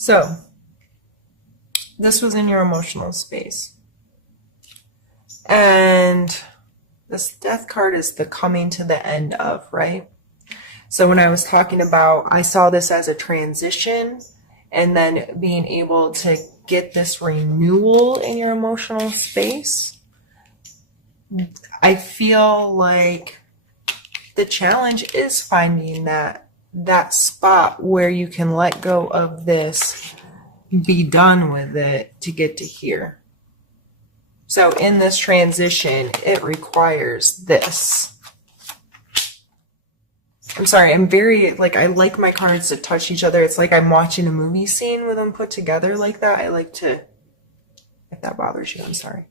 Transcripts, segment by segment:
So this was in your emotional space. And this death card is the coming to the end of, right? So when I was talking about, I saw this as a transition and then being able to get this renewal in your emotional space. I feel like the challenge is finding that spot where you can let go of this, be done with it to get to here. So in this transition, it requires this. I'm sorry, I'm very, I like my cards to touch each other. It's like I'm watching a movie scene with them put together like that. I like to, if that bothers you, I'm sorry.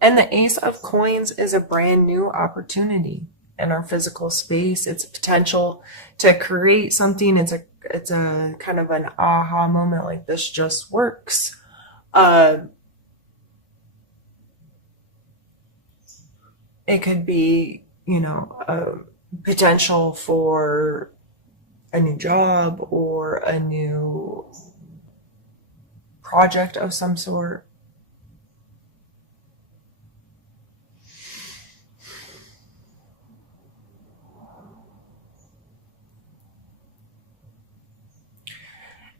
And the Ace of Coins is a brand new opportunity in our physical space. It's a potential to create something. It's a kind of an aha moment, like this just works. It could be, a potential for a new job or a new project of some sort.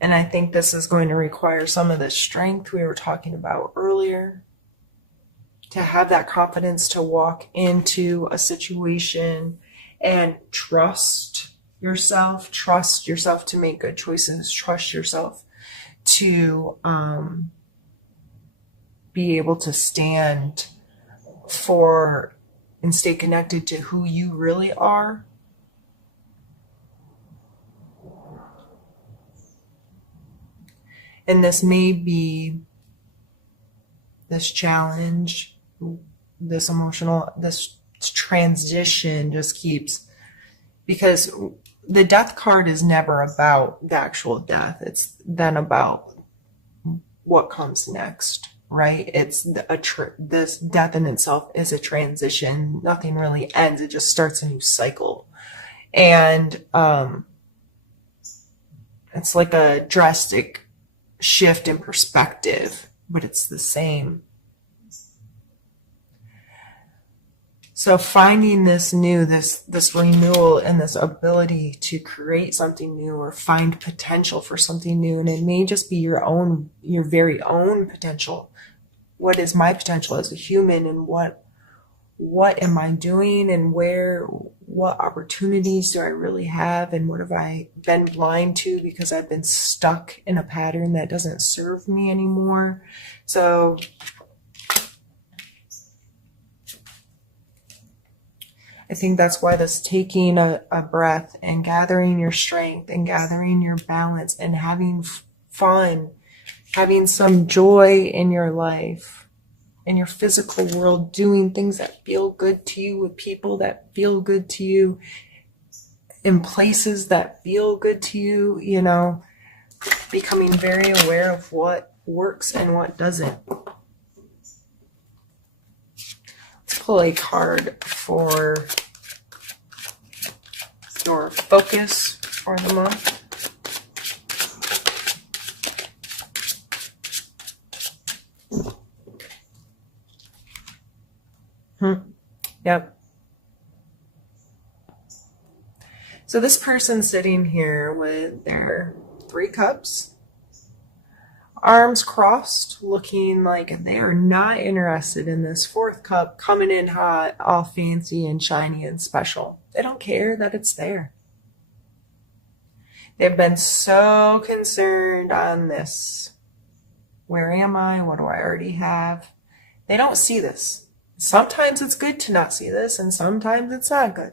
And I think this is going to require some of the strength we were talking about earlier, to have that confidence to walk into a situation and trust yourself to make good choices, trust yourself to be able to stand for and stay connected to who you really are. And this may be this challenge, this transition just keeps, because the death card is never about the actual death. It's then about what comes next, right? It's this death in itself is a transition. Nothing really ends. It just starts a new cycle. And it's like a drastic shift in perspective, but it's the same. So finding this new, this renewal and this ability to create something new or find potential for something new, and it may just be your very own potential. What is my potential as a human, and what am I doing, and what opportunities do I really have, and what have I been blind to because I've been stuck in a pattern that doesn't serve me anymore. So I think that's why this taking a breath and gathering your strength and gathering your balance and having fun, having some joy in your life, in your physical world, doing things that feel good to you with people that feel good to you, in places that feel good to you, becoming very aware of what works and what doesn't. Let's pull a card for your focus for the month. Yep. So this person's sitting here with their 3 cups, arms crossed, looking like they are not interested in this 4th cup coming in hot, all fancy and shiny and special. They don't care that it's there. They've been so concerned on this. Where am I? What do I already have? They don't see this. Sometimes it's good to not see this, and sometimes it's not good.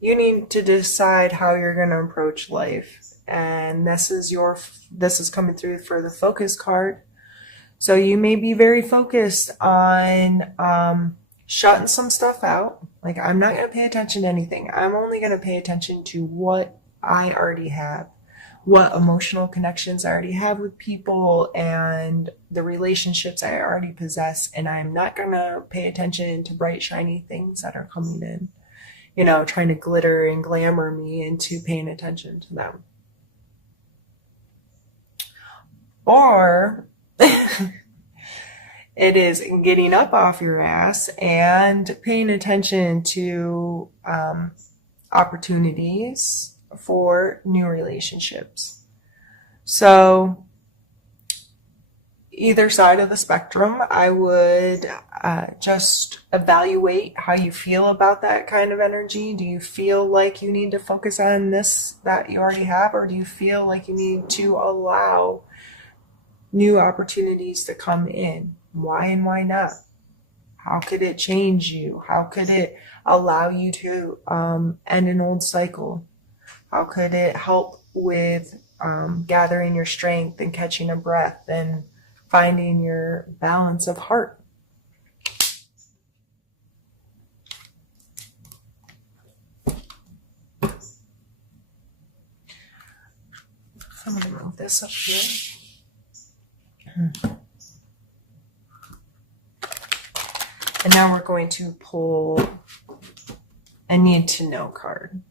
You need to decide how you're going to approach life. And this is coming through for the focus card. So you may be very focused on shutting some stuff out. Like, I'm not going to pay attention to anything. I'm only going to pay attention to what I already have, what emotional connections I already have with people, and the relationships I already possess. And I'm not going to pay attention to bright, shiny things that are coming in, trying to glitter and glamour me into paying attention to them. Or it is getting up off your ass and paying attention to opportunities for new relationships. So either side of the spectrum, I would just evaluate how you feel about that kind of energy. Do you feel like you need to focus on this that you already have, or do you feel like you need to allow new opportunities to come in? Why and why not? How could it change you? How could it allow you to end an old cycle? How could it help with gathering your strength and catching a breath and finding your balance of heart? I'm going to move this up here. And now we're going to pull a need to know card.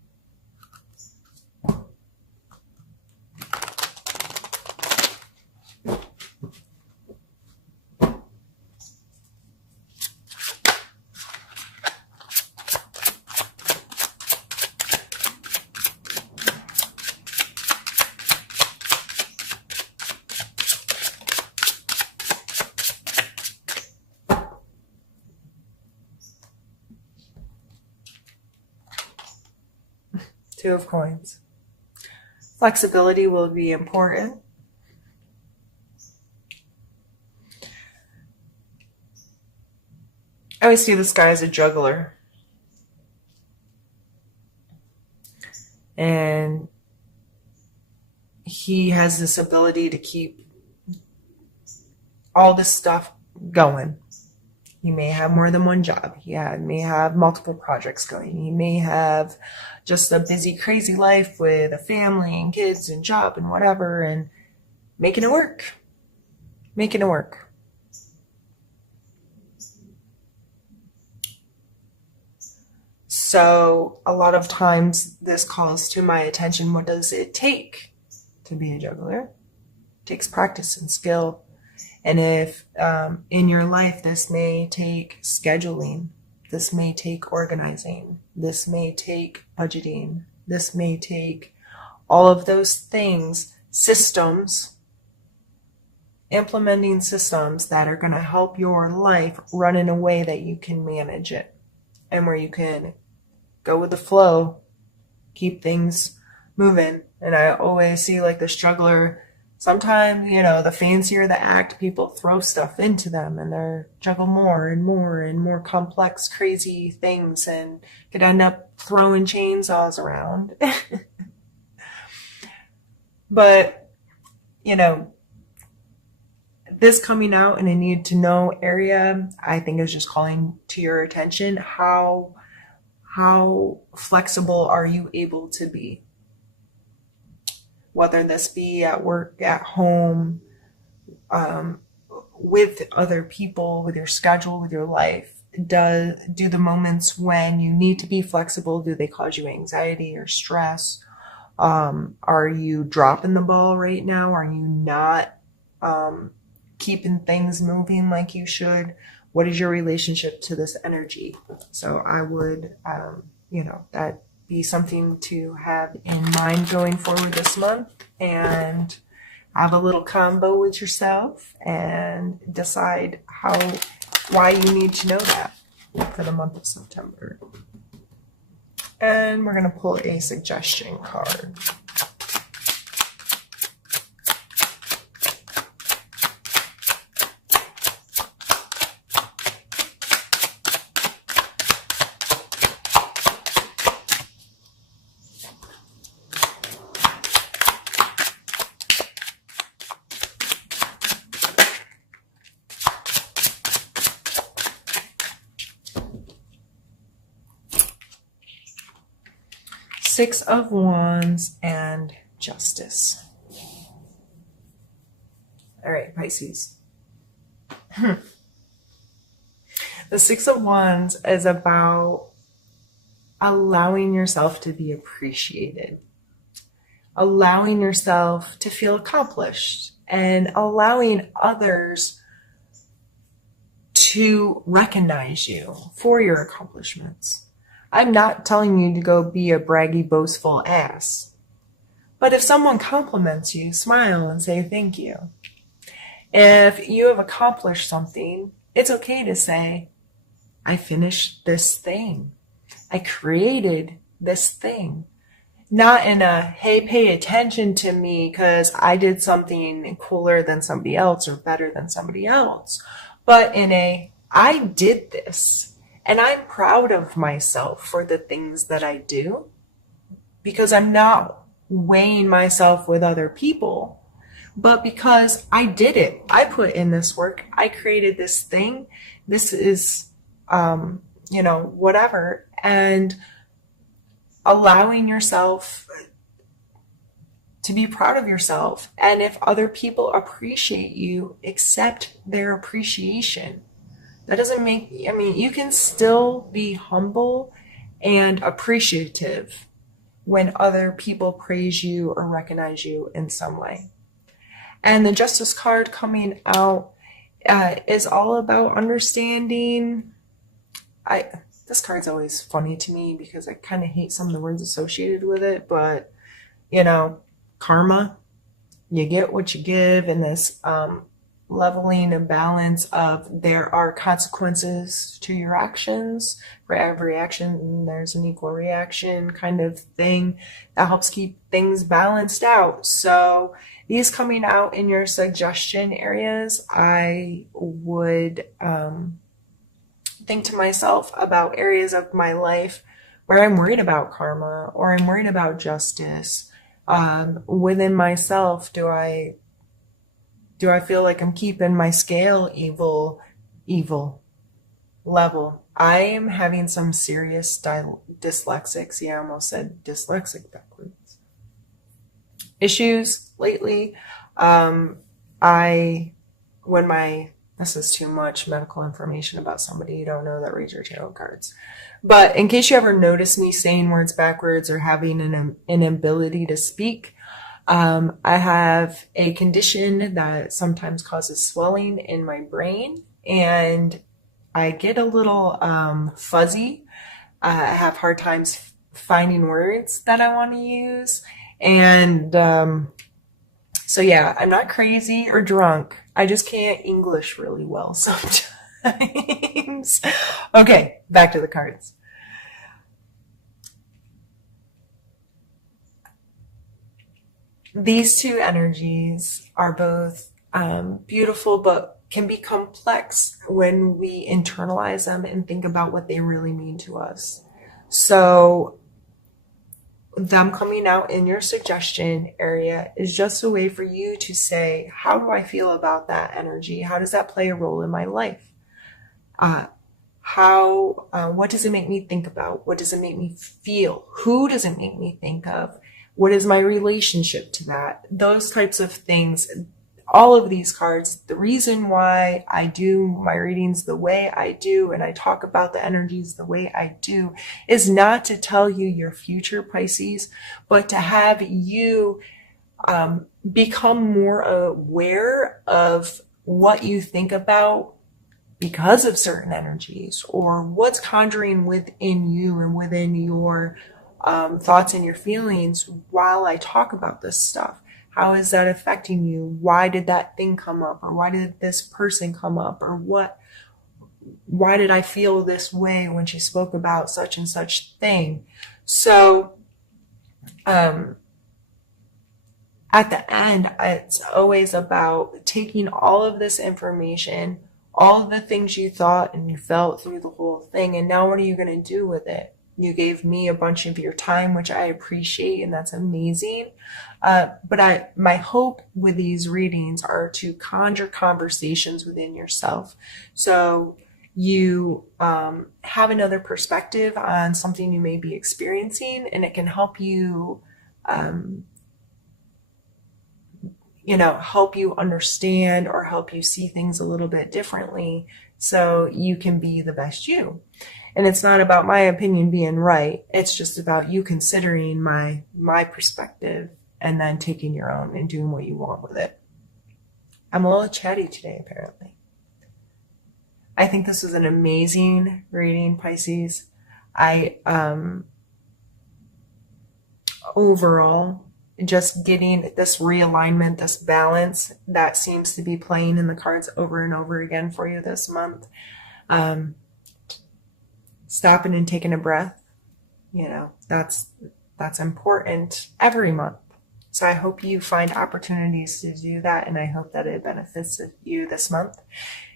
Two of Coins. Flexibility will be important. I always see this guy as a juggler. And he has this ability to keep all this stuff going. He may have more than one job. He may have multiple projects going. He may have just a busy, crazy life with a family and kids and job and whatever, and making it work. Making it work. So a lot of times this calls to my attention, what does it take to be a juggler? It takes practice and skill. And if in your life this may take scheduling, this may take organizing, this may take budgeting, this may take all of those things, systems, implementing systems that are going to help your life run in a way that you can manage it and where you can go with the flow, keep things moving. And I always see like the struggler. Sometimes, the fancier the act, people throw stuff into them and they juggle more and more and more complex, crazy things and could end up throwing chainsaws around. But, this coming out in a need to know area, I think is just calling to your attention. How flexible are you able to be? Whether this be at work, at home, with other people, with your schedule, with your life. Do the moments when you need to be flexible, do they cause you anxiety or stress? Are you dropping the ball right now? Are you not keeping things moving like you should? What is your relationship to this energy? So I would, that be something to have in mind going forward this month, and have a little combo with yourself and decide why you need to know that for the month of September. And we're going to pull a suggestion card. Six of Wands and Justice. All right, Pisces. The Six of Wands is about allowing yourself to be appreciated, allowing yourself to feel accomplished, and allowing others to recognize you for your accomplishments. I'm not telling you to go be a braggy, boastful ass. But if someone compliments you, smile and say thank you. If you have accomplished something, it's okay to say, I finished this thing. I created this thing. Not in a, hey, pay attention to me because I did something cooler than somebody else or better than somebody else. But in a, I did this and I'm proud of myself for the things that I do because I'm not weighing myself with other people, but because I did it. I put in this work. I created this thing. This is, whatever. And allowing yourself to be proud of yourself. And if other people appreciate you, accept their appreciation. That doesn't make, you can still be humble and appreciative when other people praise you or recognize you in some way. And the Justice card coming out is all about understanding. This card's always funny to me because I kind of hate some of the words associated with it, but karma, you get what you give, in this leveling and balance of there are consequences to your actions. For every action, there's an equal reaction kind of thing that helps keep things balanced out. So these coming out in your suggestion areas, I would think to myself about areas of my life where I'm worried about karma or I'm worried about justice. Within myself, do I feel like I'm keeping my scale evil level? I am having some serious dyslexics. Yeah, I almost said dyslexic backwards. Issues lately. This is too much medical information about somebody you don't know that reads your tarot cards. But in case you ever notice me saying words backwards or having an inability to speak, I have a condition that sometimes causes swelling in my brain, and I get a little fuzzy. I have hard times finding words that I want to use. And so yeah, I'm not crazy or drunk. I just can't English really well sometimes. Okay, back to the cards. These two energies are both beautiful, but can be complex when we internalize them and think about what they really mean to us. So them coming out in your suggestion area is just a way for you to say, how do I feel about that energy? How does that play a role in my life? What does it make me think about? What does it make me feel? Who does it make me think of? What is my relationship to that? Those types of things. All of these cards, the reason why I do my readings the way I do and I talk about the energies the way I do is not to tell you your future, Pisces, but to have you become more aware of what you think about because of certain energies, or what's conjuring within you and within your thoughts and your feelings while I talk about this stuff. How is that affecting you? Why did that thing come up? Or why did this person come up? Or why did I feel this way when she spoke about such and such thing? So, at the end, it's always about taking all of this information, all of the things you thought and you felt through the whole thing, and now what are you going to do with it? You gave me a bunch of your time, which I appreciate, and that's amazing. But my hope with these readings are to conjure conversations within yourself. So you have another perspective on something you may be experiencing, and it can help you, help you understand or help you see things a little bit differently so you can be the best you. And it's not about my opinion being right. It's just about you considering my perspective and then taking your own and doing what you want with it. I'm a little chatty today, apparently. I think this was an amazing reading, Pisces. I, overall, just getting this realignment, this balance that seems to be playing in the cards over and over again for you this month. Stopping and taking a breath, that's important every month. So I hope you find opportunities to do that, and I hope that it benefits you this month.